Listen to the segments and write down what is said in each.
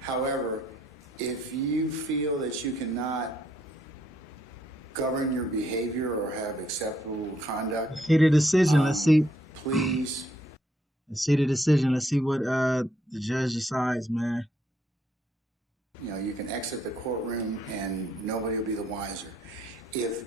However, if you feel that you cannot govern your behavior or have acceptable conduct, See the decision. please, Let's see the decision. Let's see what the judge decides, man. you can exit the courtroom and nobody will be the wiser. If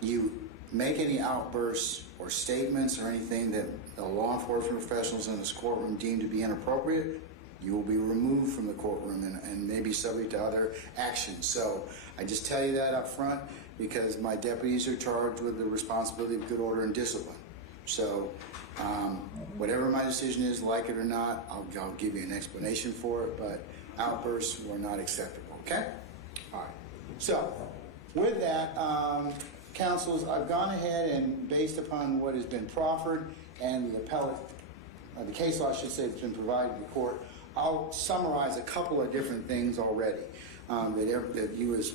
you make any outbursts or statements or anything that the law enforcement professionals in this courtroom deem to be inappropriate, you will be removed from the courtroom and maybe subject to other actions. So I just tell you that up front because my deputies are charged with the responsibility of good order and discipline. So whatever my decision is, like it or not, I'll give you an explanation for it, but outbursts were not acceptable, okay? All right. So with that, counsels, I've gone ahead and based upon what has been proffered and the appellate, the case law, I should say, that's been provided to the court, I'll summarize a couple of different things already that you as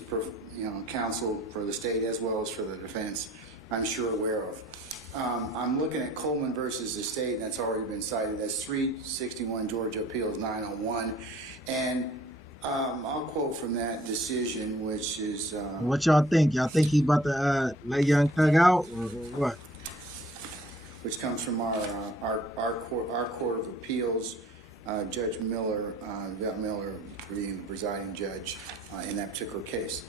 counsel for the state as well as for the defense, I'm sure aware of. I'm looking at Coleman versus the state, and that's already been cited. That's 361 Georgia Appeals 901. And I'll quote from that decision, which is... what y'all think? Y'all think he about to let Young Thug out or what? Which comes from our Court of Appeals, Judge Miller, Miller being the presiding judge in that particular case.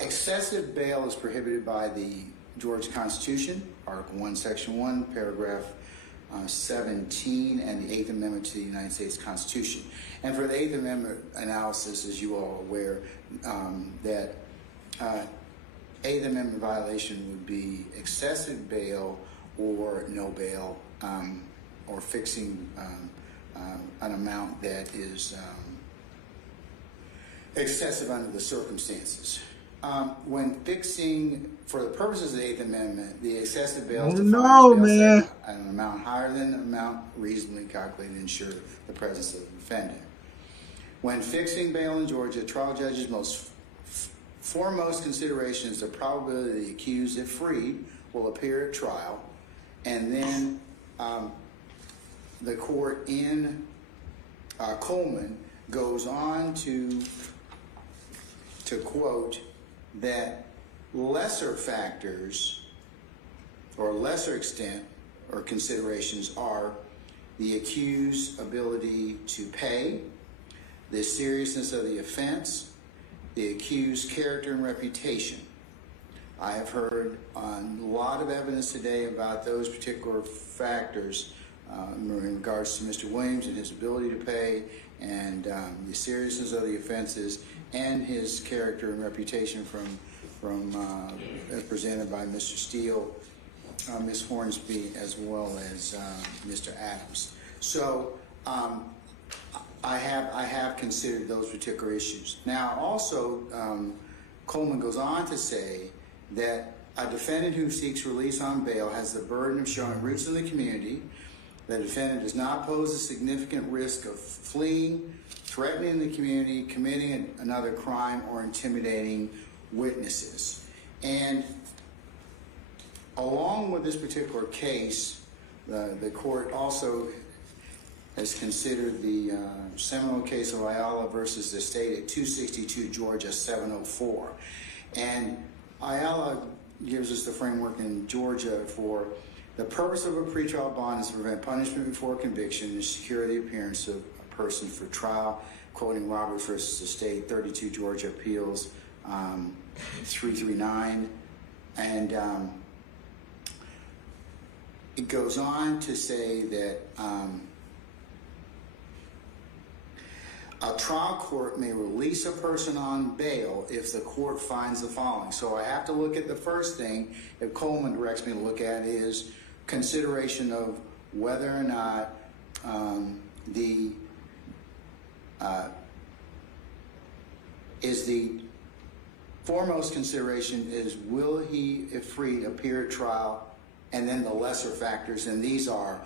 Excessive bail is prohibited by the Georgia Constitution, Article 1, Section 1, Paragraph 17, and the 8th Amendment to the United States Constitution. And for the 8th Amendment analysis, as you all are aware, that 8th Amendment violation would be excessive bail or no bail, or fixing an amount that is excessive under the circumstances. When fixing, for the purposes of the 8th Amendment, the excessive bail is defined as an amount higher than the amount reasonably calculated to ensure the presence of the defendant. When fixing bail in Georgia, trial judges' foremost consideration is the probability the accused, if freed, will appear at trial, and then the court in Coleman goes on to quote that lesser factors or lesser extent or considerations are the accused's ability to pay, the seriousness of the offense, the accused's character and reputation. I have heard a lot of evidence today about those particular factors in regards to Mr. Williams and his ability to pay and the seriousness of the offenses and his character and reputation as presented by Mr. Steele, Ms. Hornsby, as well as Mr. Adams. So I have considered those particular issues. Now also, Coleman goes on to say that a defendant who seeks release on bail has the burden of showing roots in the community. The defendant does not pose a significant risk of fleeing, threatening the community, committing another crime, or intimidating witnesses. And along with this particular case, the court also has considered the seminal case of Ayala versus the state at 262 Georgia 704. And Ayala gives us the framework in Georgia for the purpose of a pretrial bond is to prevent punishment before conviction and secure the appearance of a person for trial, quoting Roberts versus the state, 32 Georgia Appeals 339. And it goes on to say that a trial court may release a person on bail if the court finds the following. So I have to look at the first thing that Coleman directs me to look at is consideration of whether or not the foremost consideration is will he, if freed, appear at trial, and then the lesser factors, and these are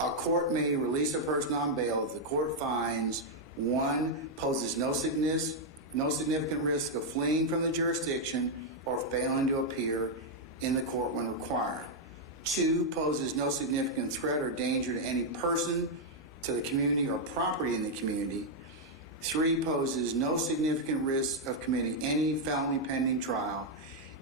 a court may release a person on bail if the court finds one, poses no significant risk of fleeing from the jurisdiction or failing to appear in the court when required. Two, poses no significant threat or danger to any person, to the community, or property in the community. 3, poses no significant risk of committing any felony pending trial,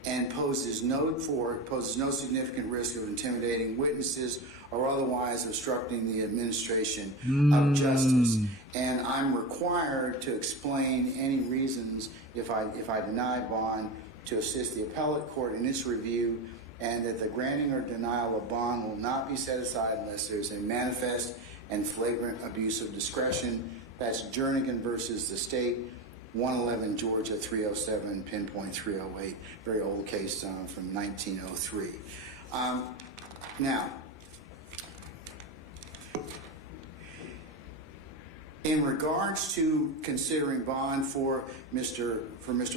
and poses no significant risk of intimidating witnesses or otherwise obstructing the administration of justice. And I'm required to explain any reasons if I deny bond to assist the appellate court in its review, and that the granting or denial of bond will not be set aside unless there's a manifest and flagrant abuse of discretion. That's Jernigan versus the state, 111 Georgia 307, pinpoint 308, very old case from 1903. Now, in regards to considering bond for Mr.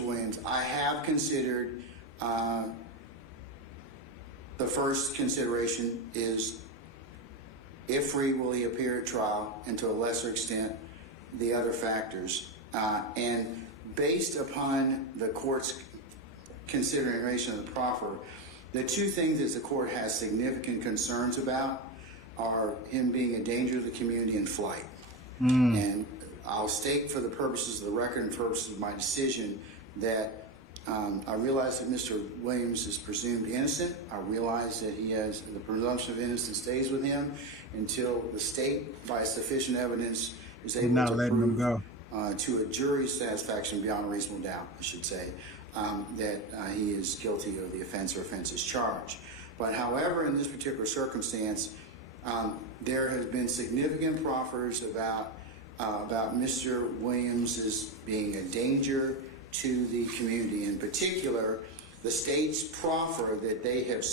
Williams, I have considered the first consideration is if free, will he appear at trial, and to a lesser extent, the other factors. And based upon the court's consideration of the proffer, the two things that the court has significant concerns about are him being a danger to the community and flight. And I'll state for the purposes of the record and purposes of my decision that I realize that Mr. Williams is presumed innocent. I realize that he has the presumption of innocence stays with him until the state, by sufficient evidence, is able to prove to a jury's satisfaction beyond a reasonable doubt, I should say, that he is guilty of the offense or offenses charged. But however, in this particular circumstance, there has been significant proffers about Mr. Williams' being a danger to the community. In particular, the state's proffer that they have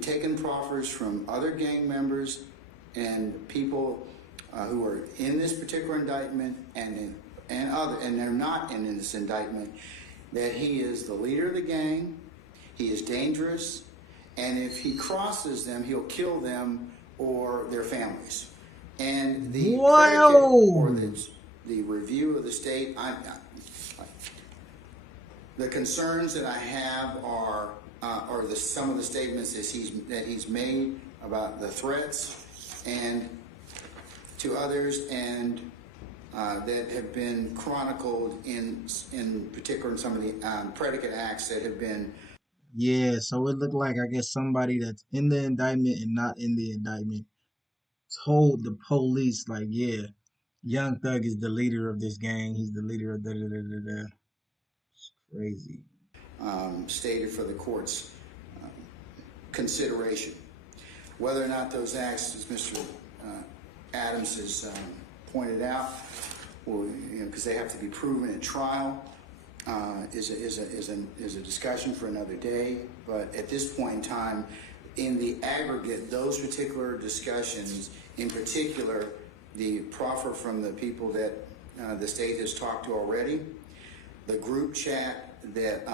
taken proffers from other gang members and people who are in this particular indictment and they're not in this indictment, that he is the leader of the gang, he is dangerous, and if he crosses them, he'll kill them or their families. And the predicate or the review of the state, the concerns that I have are some of the statements that he's made about the threats and to others, and that have been chronicled in particular in some of the predicate acts that have been. Yeah, so it looked like, I guess, somebody that's in the indictment and not in the indictment told the police, like, yeah, Young Thug is the leader of this gang. He's the leader of da-da-da-da-da. It's crazy. Stated for the court's consideration. Whether or not those acts, as Mr. Adams has pointed out, because they have to be proven at trial, is a discussion for another day. But at this point in time, in the aggregate, those particular discussions, in particular, the proffer from the people that the state has talked to already, the group chat that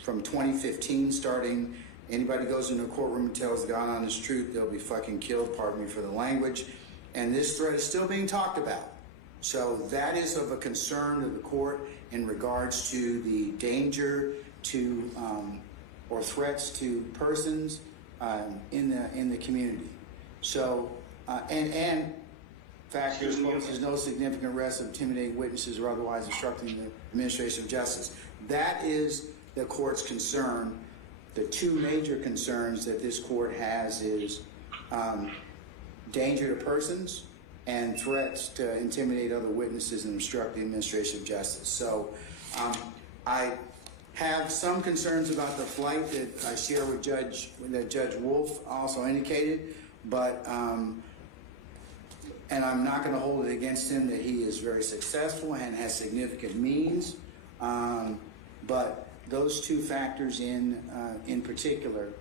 from 2015 starting, anybody goes into a courtroom and tells God honest truth, they'll be fucking killed, pardon me for the language. And this threat is still being talked about. So that is of a concern to the court in regards to the danger to or threats to persons in the community. So and factors poses no significant risk of intimidating witnesses or otherwise obstructing the administration of justice. That is the court's concern. The two major concerns that this court has is danger to persons and threats to intimidate other witnesses and obstruct the administration of justice. So I have some concerns about the flight that I share with Judge Wolf also indicated, but and I'm not going to hold it against him that he is very successful and has significant means, but those two factors in particular,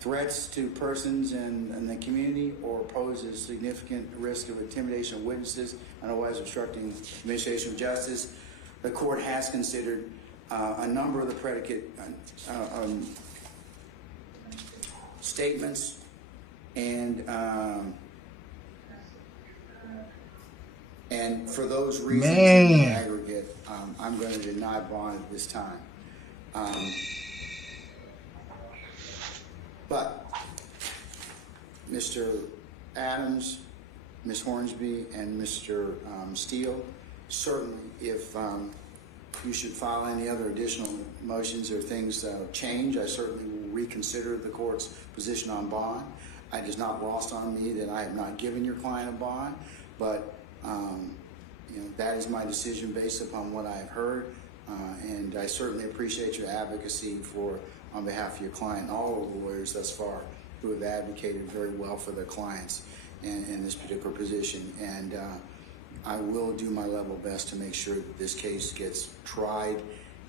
threats to persons in the community or poses significant risk of intimidation of witnesses and otherwise obstructing administration of justice. The court has considered a number of the predicate statements, and for those reasons, in the aggregate, I'm going to deny bond at this time. But Mr. Adams Ms. Hornsby and Mr. Steele. Certainly, if you should file any other additional motions or things change, I certainly will reconsider the court's position on bond. It is not lost on me that I have not given your client a bond, but that is my decision based upon what I have heard, and I certainly appreciate your advocacy on behalf of your client and all of the lawyers thus far who have advocated very well for their clients in this particular position. And I will do my level best to make sure that this case gets tried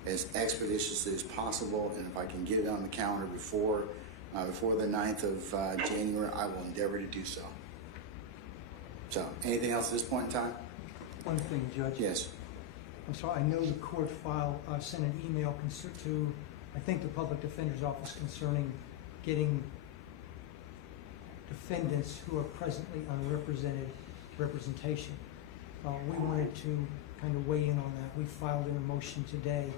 as expeditiously as possible, and if I can get it on the calendar before the 9th of January, I will endeavor to do so. So, anything else at this point in time? One thing, Judge. Yes. I'm sorry, I know the court sent an email to, I think, the Public Defender's Office concerning getting defendants who are presently unrepresented representation. We wanted to kind of weigh in on that. We filed a motion today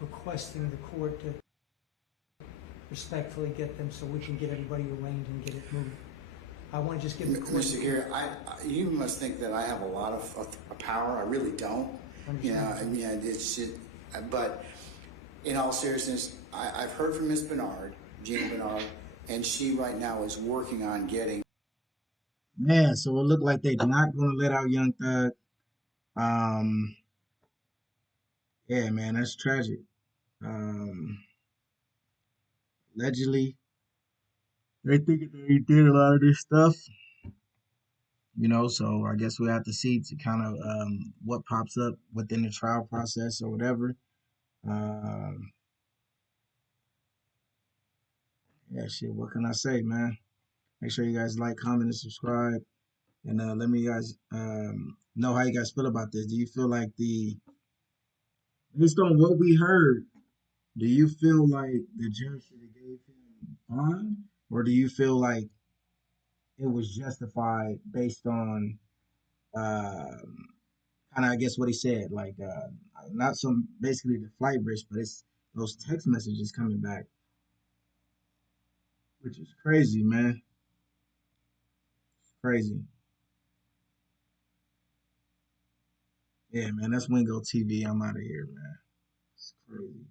requesting the court to respectfully get them so we can get everybody arraigned and get it moved. I want to just give the court... Mr. Gere, you must think that I have a lot of power. I really don't. But in all seriousness, I've heard from Ms. Bernard, Gina Bernard, and she right now is working on getting... Man, so it looked like they're not going to let out Young Thug. Yeah, man, that's tragic. Allegedly, they think that he did a lot of this stuff, so I guess we have to see to kind of what pops up within the trial process or whatever. Yeah, shit, what can I say, man? Make sure you guys like, comment, and subscribe. And let me guys know how you guys feel about this. Do you feel like based on what we heard, do you feel like the judge should have gave him bond? Or do you feel like it was justified based on kind of, I guess, what he said? Like, not some, basically the flight risk, but it's those text messages coming back, which is crazy, man. It's crazy. Yeah, man, that's Wingo TV. I'm out of here, man. It's crazy.